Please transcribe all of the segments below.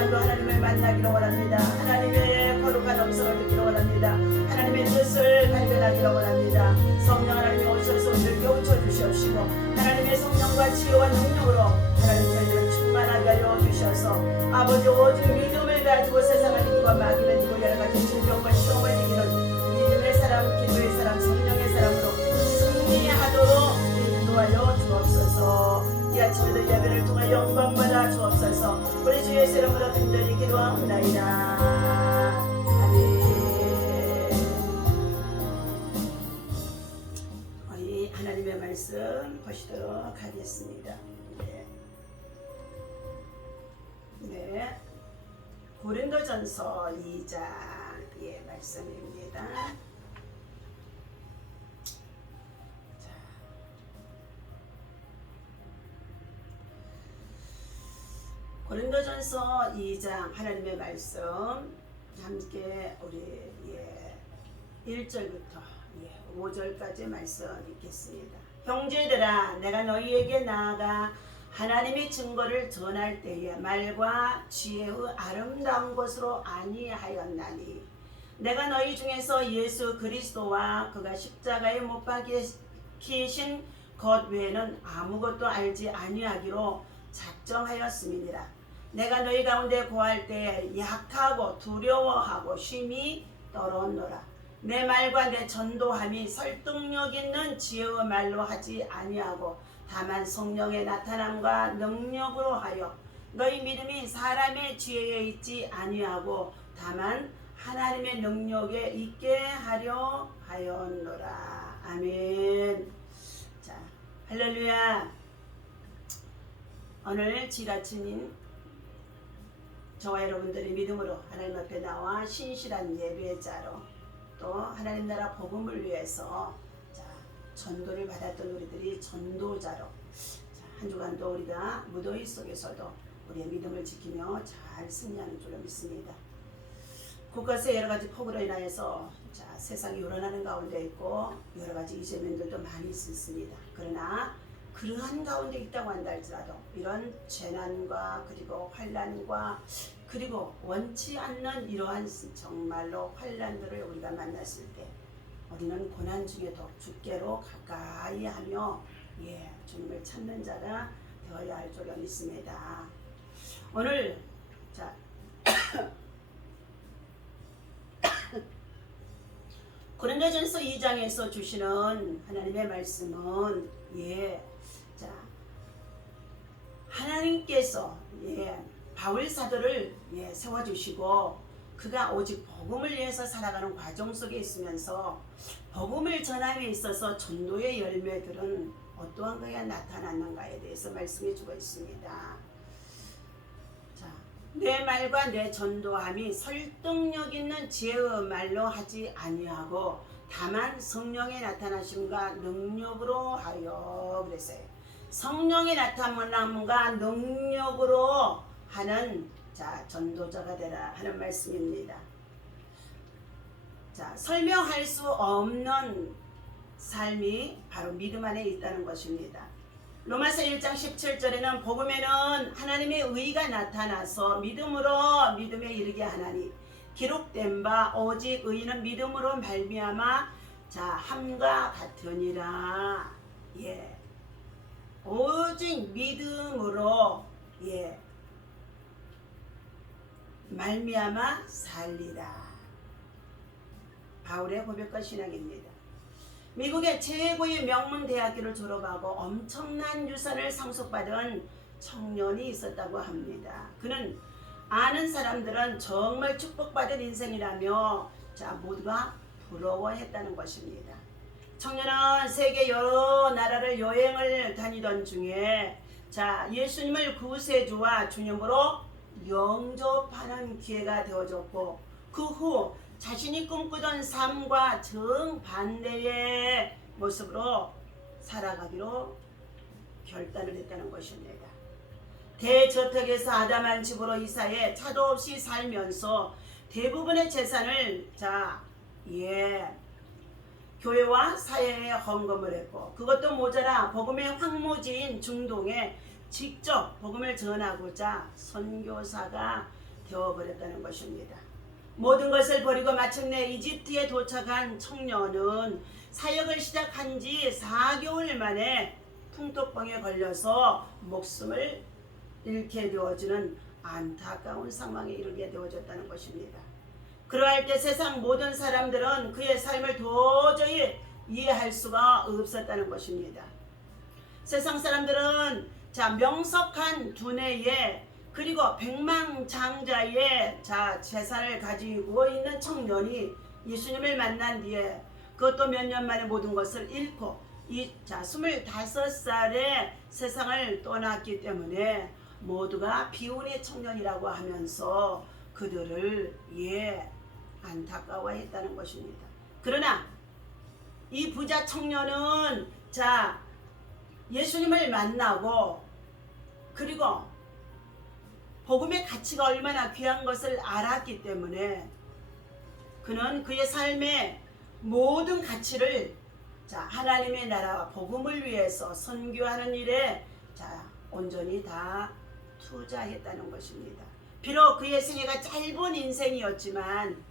시간도 하나님을 만나기를 원합니다. 하나님의 거룩한 음성을 듣기를 원합니다. 하나님의 뜻을 발견하기를 원합니다. 성령 하나님이 오셔서 우리를 깨우쳐 주시옵시고 하나님의 성령과 지혜와 능력으로 하나님 저희들을 충만하게 하여 주셔서 아버지 오직 믿음을 가지고 세상을 이기고 마귀를 이기고 여러가지 질병과 시험을 이기는 믿음의 사람, 기도의 사람, 성령의 사람으로 승리하도록 인도하여 주옵소서. 이 아침에도 예배를 통해 영광받아 주옵소서. 우리 주 예수 이름으로 간절히 기도하옵나이다. 아멘. 우리 하나님의 말씀 보시도록 하겠습니다. 네. 고린도전서 2장의 말씀입니다. 고린도전서 2장 하나님의 말씀 함께 우리 1절부터 5절까지 말씀 읽겠습니다. 형제들아, 내가 너희에게 나아가 하나님의 증거를 전할 때에 말과 지혜의 아름다운 것으로 아니하였나니 내가 너희 중에서 예수 그리스도와 그가 십자가에 못 박히신 것 외에는 아무것도 알지 아니하기로 작정하였음이니라. 내가 너희 가운데 거할 때 약하고 두려워하고 쉼이 떨어오노라. 내 말과 내 전도함이 설득력 있는 지혜의 말로 하지 아니하고 다만 성령의 나타남과 능력으로 하여 너희 믿음이 사람의 지혜에 있지 아니하고 다만 하나님의 능력에 있게 하려 하였노라. 아멘. 자, 할렐루야. 오늘 지라치님 저와 여러분들이 믿음으로 하나님 앞에 나와 신실한 예배자로 또 하나님 나라 복음을 위해서 전도를 받았던 우리들이 전도자로 한 주간도 우리가 무더위 속에서도 우리의 믿음을 지키며 잘 승리하는 줄로 믿습니다. 곳곳에 여러 가지 폭우로 인하여서 세상이 우러나는 가운데 있고 여러 가지 이재민들도 많이 있습니다. 그러나 그러한 가운데 있다고 한다 할지라도 이런 재난과 그리고 환난과 그리고 원치 않는 이러한 정말로 환난들을 우리가 만났을 때 우리는 고난 중에도 주께로 가까이 하며 주님을 찾는 자가 되어야 할 줄로 믿습니다. 오늘 고린도전서 2장에서 주시는 하나님의 말씀은 하나님께서 바울 사도를 세워주시고 그가 오직 복음을 위해서 살아가는 과정 속에 있으면서 복음을 전함에 있어서 전도의 열매들은 어떠한 것이 나타났는가에 대해서 말씀해 주고 있습니다. 내 말과 내 전도함이 설득력 있는 지혜의 말로 하지 아니하고 다만 성령의 나타나심과 능력으로 하여 그랬어요. 성령의 나타남과 능력으로 하는 전도자가 되라 하는 말씀입니다. 설명할 수 없는 삶이 바로 믿음 안에 있다는 것입니다. 로마서 1장 17절에는 복음에는 하나님의 의가 나타나서 믿음으로 믿음에 이르게 하나니 기록된 바 오직 의인은 믿음으로 말미암아 함과 같으니라. 예. 오직 믿음으로 말미암아 살리라. 바울의 고백과 신앙입니다. 미국의 최고의 명문 대학교를 졸업하고 엄청난 유산을 상속받은 청년이 있었다고 합니다. 그는 아는 사람들은 정말 축복받은 인생이라며 모두가 부러워했다는 것입니다. 청년은 세계 여러 나라를 여행을 다니던 중에 예수님을 구세주와 주님으로 영접하는 기회가 되어졌고 그 후 자신이 꿈꾸던 삶과 정반대의 모습으로 살아가기로 결단을 했다는 것입니다. 대저택에서 아담한 집으로 이사해 차도 없이 살면서 대부분의 재산을 교회와 사회에 헌금을 했고 그것도 모자라 복음의 황무지인 중동에 직접 복음을 전하고자 선교사가 되어버렸다는 것입니다. 모든 것을 버리고 마침내 이집트에 도착한 청년은 사역을 시작한 지 4개월 만에 풍토병에 걸려서 목숨을 잃게 되어지는 안타까운 상황에 이르게 되어졌다는 것입니다. 그러할 때 세상 모든 사람들은 그의 삶을 도저히 이해할 수가 없었다는 것입니다. 세상 사람들은 명석한 두뇌에 그리고 백만장자의 재산을 가지고 있는 청년이 예수님을 만난 뒤에 그것도 몇 년 만에 모든 것을 잃고 25살에 세상을 떠났기 때문에 모두가 비운의 청년이라고 하면서 그들을 안타까워했다는 것입니다. 그러나 이 부자 청년은 예수님을 만나고 그리고 복음의 가치가 얼마나 귀한 것을 알았기 때문에 그는 그의 삶의 모든 가치를 하나님의 나라와 복음을 위해서 선교하는 일에 온전히 다 투자했다는 것입니다. 비록 그의 생애가 짧은 인생이었지만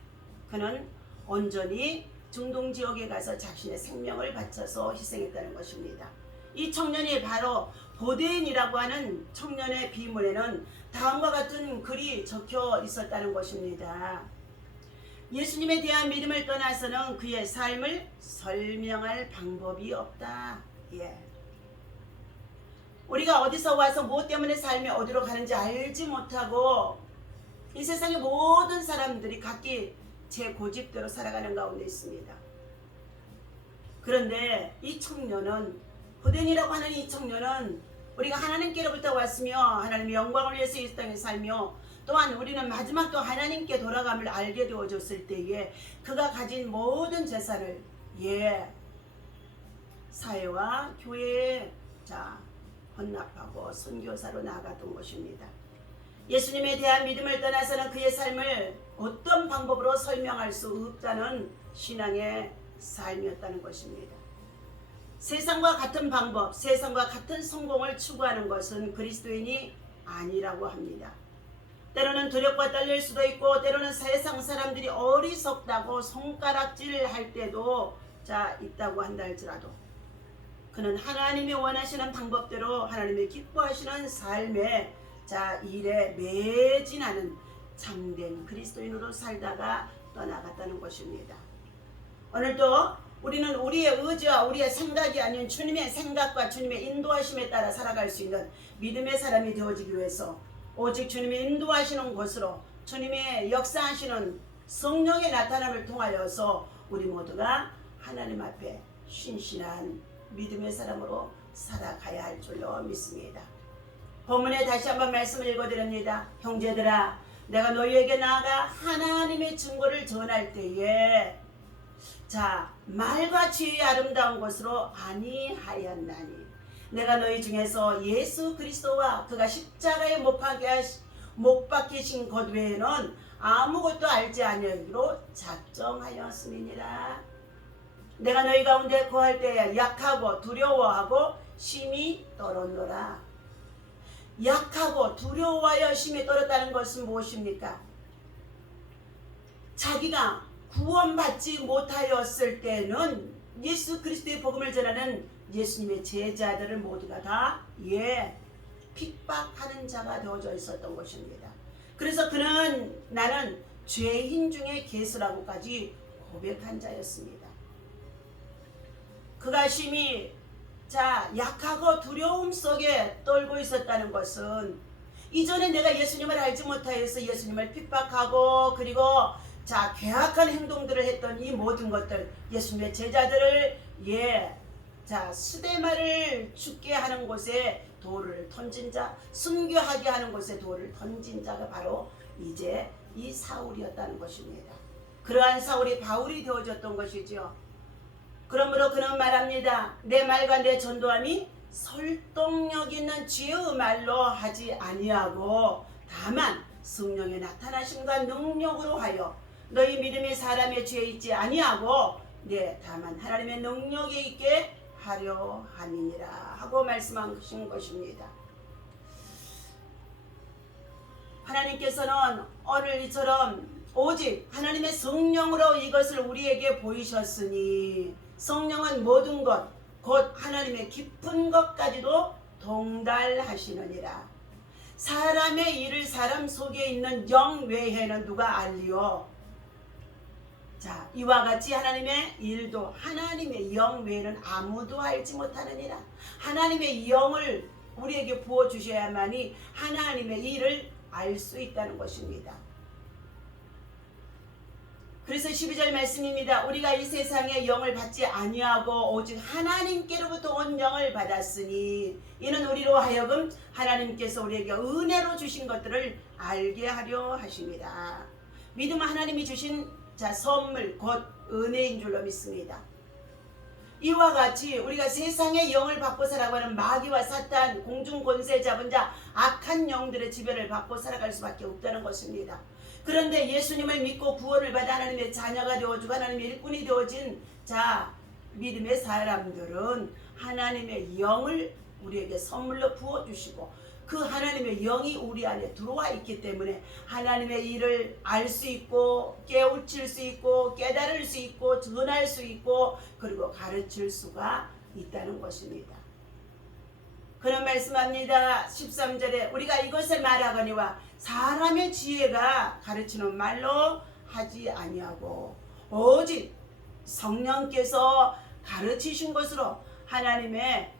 그는 온전히 중동 지역에 가서 자신의 생명을 바쳐서 희생했다는 것입니다. 이 청년이 바로 보데인이라고 하는 청년의 비문에는 다음과 같은 글이 적혀 있었다는 것입니다. 예수님에 대한 믿음을 떠나서는 그의 삶을 설명할 방법이 없다. 우리가 어디서 와서 무엇 때문에 삶이 어디로 가는지 알지 못하고 이 세상의 모든 사람들이 각기 제 고집대로 살아가는 가운데 있습니다. 그런데 이 청년은 보덴이라고 하는 이 청년은 우리가 하나님께로부터 왔으며 하나님의 영광을 위해서 이 땅에 살며 또한 우리는 마지막 또 하나님께 돌아감을 알게 되어졌을 때에 그가 가진 모든 재산을 사회와 교회에 헌납하고 선교사로 나아갔던 것입니다. 예수님에 대한 믿음을 떠나서는 그의 삶을 어떤 방법으로 설명할 수 없다는 신앙의 삶이었다는 것입니다. 세상과 같은 방법, 세상과 같은 성공을 추구하는 것은 그리스도인이 아니라고 합니다. 때로는 두렵고 떨릴 수도 있고 때로는 세상 사람들이 어리석다고 손가락질을 할 때도 있다고 한다 할지라도 그는 하나님이 원하시는 방법대로 하나님이 기뻐하시는 삶의 일에 매진하는 참된 그리스도인으로 살다가 떠나갔다는 것입니다. 오늘도 우리는 우리의 의지와 우리의 생각이 아닌 주님의 생각과 주님의 인도하심에 따라 살아갈 수 있는 믿음의 사람이 되어지기 위해서 오직 주님이 인도하시는 곳으로 주님의 역사하시는 성령의 나타남을 통하여서 우리 모두가 하나님 앞에 신실한 믿음의 사람으로 살아가야 할 줄로 믿습니다. 본문에 다시 한번 말씀을 읽어드립니다. 형제들아, 내가 너희에게 나아가 하나님의 증거를 전할 때에 말과 지혜의 아름다운 것으로 아니하였나니 내가 너희 중에서 예수 그리스도와 그가 십자가에 못 박히신 것 외에는 아무것도 알지 아니하기로 작정하였음이니라. 내가 너희 가운데 거할 때에 약하고 두려워하고 심히 떨었노라. 약하고 두려워하여 심히 떨었다는 것은 무엇입니까? 자기가 구원받지 못하였을 때는 예수 그리스도의 복음을 전하는 예수님의 제자들을 모두가 다 핍박하는 자가 되어져 있었던 것입니다. 그래서 그는 나는 죄인 중에 괴수라고까지 고백한 자였습니다. 그가 심히 약하고 두려움 속에 떨고 있었다는 것은 이전에 내가 예수님을 알지 못하여서 예수님을 핍박하고 그리고 괴악한 행동들을 했던 이 모든 것들, 예수님의 제자들을 스데마를 죽게 하는 곳에 돌을 던진 자, 순교하게 하는 곳에 돌을 던진 자가 바로 이제 이 사울이었다는 것입니다. 그러한 사울이 바울이 되어졌던 것이죠. 그러므로 그는 말합니다. 내 말과 내 전도함이 설득력 있는 지혜의 말로 하지 아니하고 다만 성령의 나타나심과 능력으로 하여 너희 믿음이 사람의 죄에 있지 아니하고 다만 하나님의 능력에 있게 하려 함이니라 하고 말씀하신 것입니다. 하나님께서는 오늘 이처럼 오직 하나님의 성령으로 이것을 우리에게 보이셨으니 성령은 모든 것 곧 하나님의 깊은 것까지도 동달하시느니라. 사람의 일을 사람 속에 있는 영 외에는 누가 알리요? 이와 같이 하나님의 일도 하나님의 영 외에는 아무도 알지 못하느니라. 하나님의 영을 우리에게 부어주셔야만이 하나님의 일을 알 수 있다는 것입니다. 그래서 12절 말씀입니다. 우리가 이 세상의 영을 받지 아니하고 오직 하나님께로부터 온 영을 받았으니 이는 우리로 하여금 하나님께서 우리에게 은혜로 주신 것들을 알게 하려 하십니다. 믿음은 하나님이 주신 선물 곧 은혜인 줄로 믿습니다. 이와 같이 우리가 세상의 영을 받고 살아가는 마귀와 사탄, 공중 권세 잡은 자, 악한 영들의 지배를 받고 살아갈 수밖에 없다는 것입니다. 그런데 예수님을 믿고 구원을 받아 하나님의 자녀가 되어주고 하나님의 일꾼이 되어진 믿음의 사람들은 하나님의 영을 우리에게 선물로 부어주시고 그 하나님의 영이 우리 안에 들어와 있기 때문에 하나님의 일을 알 수 있고 깨우칠 수 있고 깨달을 수 있고 전할 수 있고 그리고 가르칠 수가 있다는 것입니다. 그런 말씀합니다. 13절에 우리가 이것을 말하거니와 사람의 지혜가 가르치는 말로 하지 아니하고 오직 성령께서 가르치신 것으로 하나님의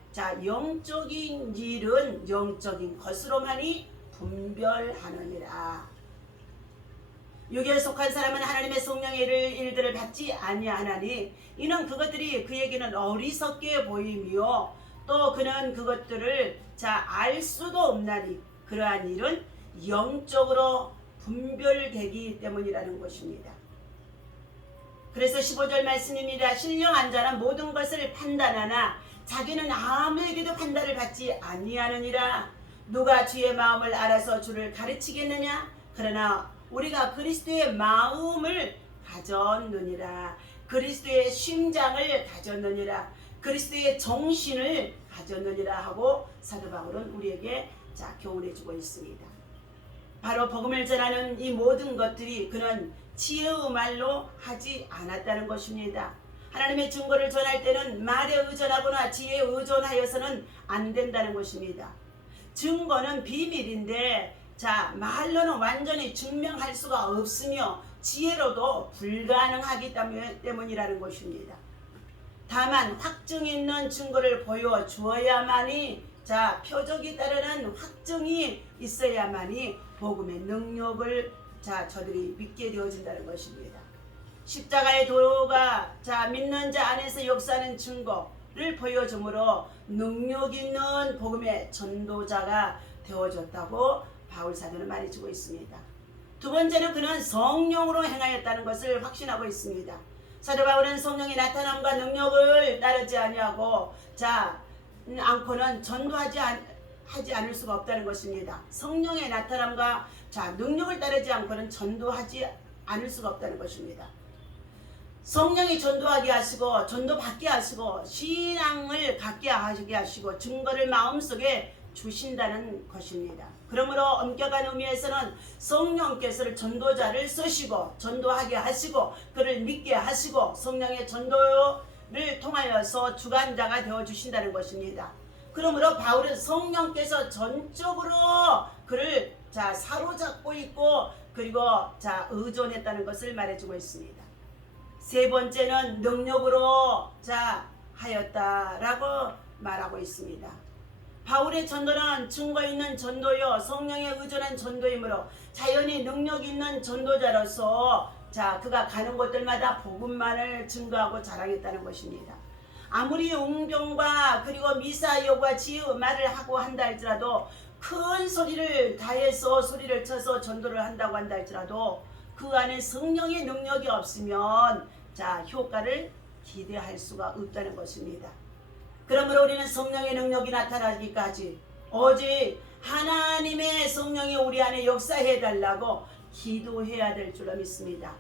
영적인 일은 영적인 것으로만이 분별하느니라. 육에 속한 사람은 하나님의 성령의 일들을 받지 아니하나니 이는 그것들이 그에게는 어리석게 보이며 또 그는 그것들을 알 수도 없나니 그러한 일은 영적으로 분별되기 때문이라는 것입니다. 그래서 15절 말씀입니다. 신령한 자는 모든 것을 판단하나 자기는 아무에게도 판단을 받지 아니하느니라. 누가 주의 마음을 알아서 주를 가르치겠느냐? 그러나 우리가 그리스도의 마음을 가졌느니라. 그리스도의 심장을 가졌느니라. 그리스도의 정신을 가졌느니라 하고 사도 바울은 우리에게 교훈해주고 있습니다. 바로 복음을 전하는 이 모든 것들이 그는 지혜의 말로 하지 않았다는 것입니다. 하나님의 증거를 전할 때는 말에 의존하거나 지혜에 의존하여서는 안 된다는 것입니다. 증거는 비밀인데 말로는 완전히 증명할 수가 없으며 지혜로도 불가능하기 때문이라는 것입니다. 다만 확증 있는 증거를 보여주어야만이 표적이 따르는 확증이 있어야만이 복음의 능력을 저들이 믿게 되어진다는 것입니다. 십자가의 도가 믿는 자 안에서 역사하는 증거를 보여주므로 능력 있는 복음의 전도자가 되어졌다고 바울 사도는 말해주고 있습니다. 두 번째는 그는 성령으로 행하였다는 것을 확신하고 있습니다. 사도 바울은 성령의 나타남과 능력을 따르지 아니하고 않고는 하지 않을 수가 없다는 것입니다. 성령의 나타남과 능력을 따르지 않고는 전도하지 않을 수가 없다는 것입니다. 성령이 전도하게 하시고 전도받게 하시고 신앙을 갖게 하시게 하시고 증거를 마음속에 주신다는 것입니다. 그러므로 엄격한 의미에서는 성령께서 전도자를 쓰시고 전도하게 하시고 그를 믿게 하시고 성령의 전도를 통하여서 주관자가 되어 주신다는 것입니다. 그러므로 바울은 성령께서 전적으로 그를 사로잡고 있고 그리고 의존했다는 것을 말해주고 있습니다. 세 번째는 능력으로 하였다라고 말하고 있습니다. 바울의 전도는 증거 있는 전도요 성령에 의존한 전도이므로 자연히 능력 있는 전도자로서 그가 가는 곳들마다 복음만을 증거하고 자랑했다는 것입니다. 아무리 웅병과 그리고 미사여과 지혜의 말을 하고 한다 할지라도 큰 소리를 다해서 소리를 쳐서 전도를 한다고 한다 할지라도 그 안에 성령의 능력이 없으면 효과를 기대할 수가 없다는 것입니다. 그러므로 우리는 성령의 능력이 나타나기까지 오직 하나님의 성령이 우리 안에 역사해 달라고 기도해야 될 줄로 믿습니다.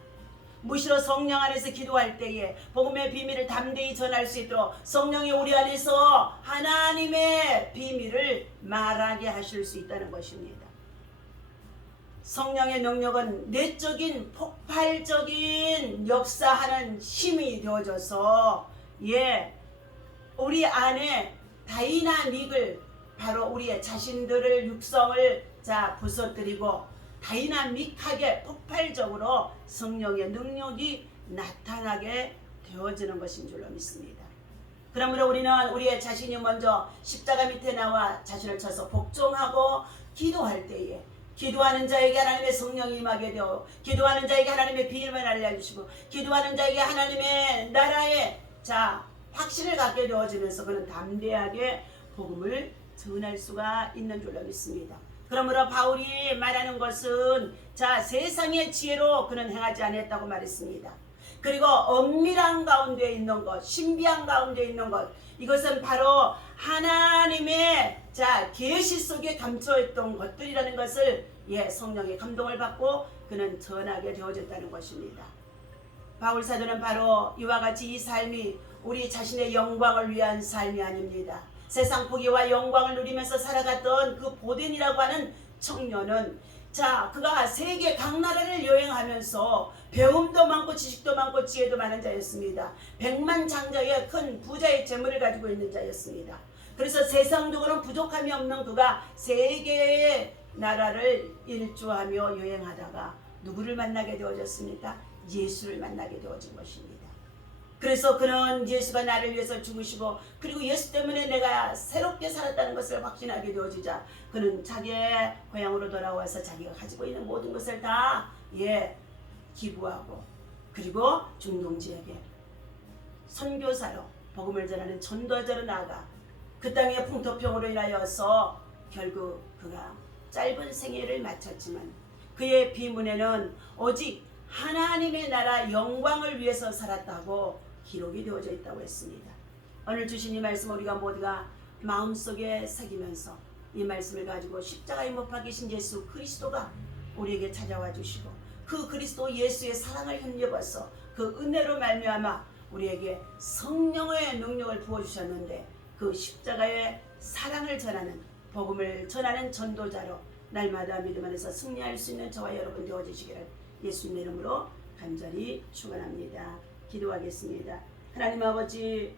무시로 성령 안에서 기도할 때에 복음의 비밀을 담대히 전할 수 있도록 성령이 우리 안에서 하나님의 비밀을 말하게 하실 수 있다는 것입니다. 성령의 능력은 내적인 폭발적인 역사하는 힘이 되어져서 우리 안에 다이나믹을 바로 우리의 자신들을 육성을 부서뜨리고 다이나믹하게 폭발적으로 성령의 능력이 나타나게 되어지는 것인 줄로 믿습니다. 그러므로 우리는 우리의 자신이 먼저 십자가 밑에 나와 자신을 쳐서 복종하고 기도할 때에 기도하는 자에게 하나님의 성령이 임하게 되어 기도하는 자에게 하나님의 비밀을 알려주시고 기도하는 자에게 하나님의 나라의 확신을 갖게 되어지면서 그는 담대하게 복음을 전할 수가 있는 줄로 믿습니다. 그러므로 바울이 말하는 것은 세상의 지혜로 그는 행하지 않았다고 말했습니다. 그리고 엄밀한 가운데 있는 것, 신비한 가운데 있는 것, 이것은 바로 하나님의 계시 속에 감춰있던 것들이라는 것을 성령의 감동을 받고 그는 전하게 되어졌다는 것입니다. 바울 사도는 바로 이와 같이 이 삶이 우리 자신의 영광을 위한 삶이 아닙니다. 세상 포기와 영광을 누리면서 살아갔던 그 보덴이라고 하는 청년은 그가 세계 각 나라를 여행하면서 배움도 많고 지식도 많고 지혜도 많은 자였습니다. 백만장자의 큰 부자의 재물을 가지고 있는 자였습니다. 그래서 세상적으로는 부족함이 없는 그가 세계의 나라를 일주하며 여행하다가 누구를 만나게 되어졌습니까? 예수를 만나게 되어진 것입니다. 그래서 그는 예수가 나를 위해서 죽으시고 그리고 예수 때문에 내가 새롭게 살았다는 것을 확신하게 되어지자 그는 자기의 고향으로 돌아와서 자기가 가지고 있는 모든 것을 다 기부하고 그리고 중동지에게 선교사로 복음을 전하는 전도자로 나아가 그 땅의 풍토병으로 인하여서 결국 그가 짧은 생애를 마쳤지만 그의 비문에는 오직 하나님의 나라 영광을 위해서 살았다고 기록이 되어져 있다고 했습니다. 오늘 주신 이 말씀 우리가 모두가 마음속에 새기면서 이 말씀을 가지고 십자가에 못 박히신 예수 그리스도가 우리에게 찾아와 주시고 그 그리스도 예수의 사랑을 힘입어서 그 은혜로 말미암아 우리에게 성령의 능력을 부어주셨는데 그 십자가의 사랑을 전하는 복음을 전하는 전도자로 날마다 믿음 안에서 승리할 수 있는 저와 여러분 되어주시기를 예수님의 이름으로 간절히 축원합니다. 기도하겠습니다. 하나님 아버지,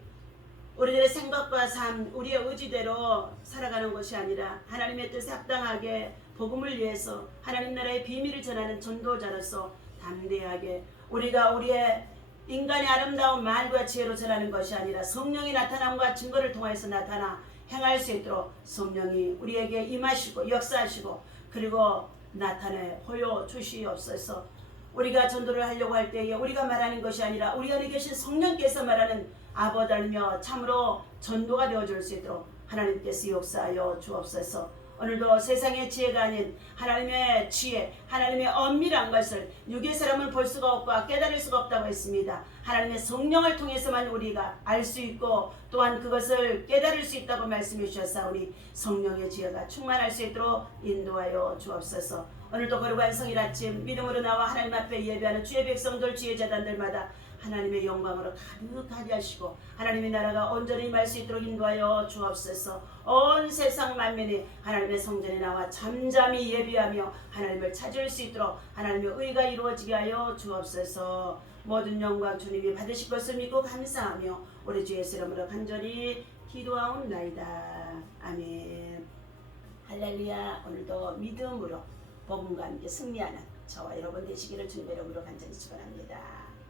우리들의 생각과 삶, 우리의 의지대로 살아가는 것이 아니라 하나님의 뜻에 합당하게 복음을 위해서 하나님 나라의 비밀을 전하는 전도자로서 담대하게 우리가 우리의 인간의 아름다운 말과 지혜로 전하는 것이 아니라 성령의 나타남과 증거를 통해서 나타나 행할 수 있도록 성령이 우리에게 임하시고 역사하시고 그리고 나타내 호요 주시옵소서. 우리가 전도를 하려고 할 때에 우리가 말하는 것이 아니라 우리 안에 계신 성령께서 말하는 아버지며 참으로 전도가 되어줄 수 있도록 하나님께서 역사하여 주옵소서. 오늘도 세상의 지혜가 아닌 하나님의 지혜, 하나님의 엄밀한 것을 육의 사람은 볼 수가 없고 깨달을 수가 없다고 했습니다. 하나님의 성령을 통해서만 우리가 알 수 있고 또한 그것을 깨달을 수 있다고 말씀해 주셨사오니 성령의 지혜가 충만할 수 있도록 인도하여 주옵소서. 오늘도 거룩한 성일 아침 믿음으로 나와 하나님 앞에 예배하는 주의 백성들, 주의 제단들마다 하나님의 영광으로 가득하게 하시고 하나님의 나라가 온전히 임할 수 있도록 인도하여 주옵소서. 온 세상 만민이 하나님의 성전에 나와 잠잠히 예비하며 하나님을 찾을 수 있도록 하나님의 의가 이루어지게 하여 주옵소서. 모든 영광 주님이 받으실 것을 믿고 감사하며 우리 주 예수 이름으로 간절히 기도하옵나이다. 아멘. 할렐루야. 오늘도 믿음으로 복음과 함께 승리하는 저와 여러분 되시기를 주님의 이름으로 간절히 축원합니다.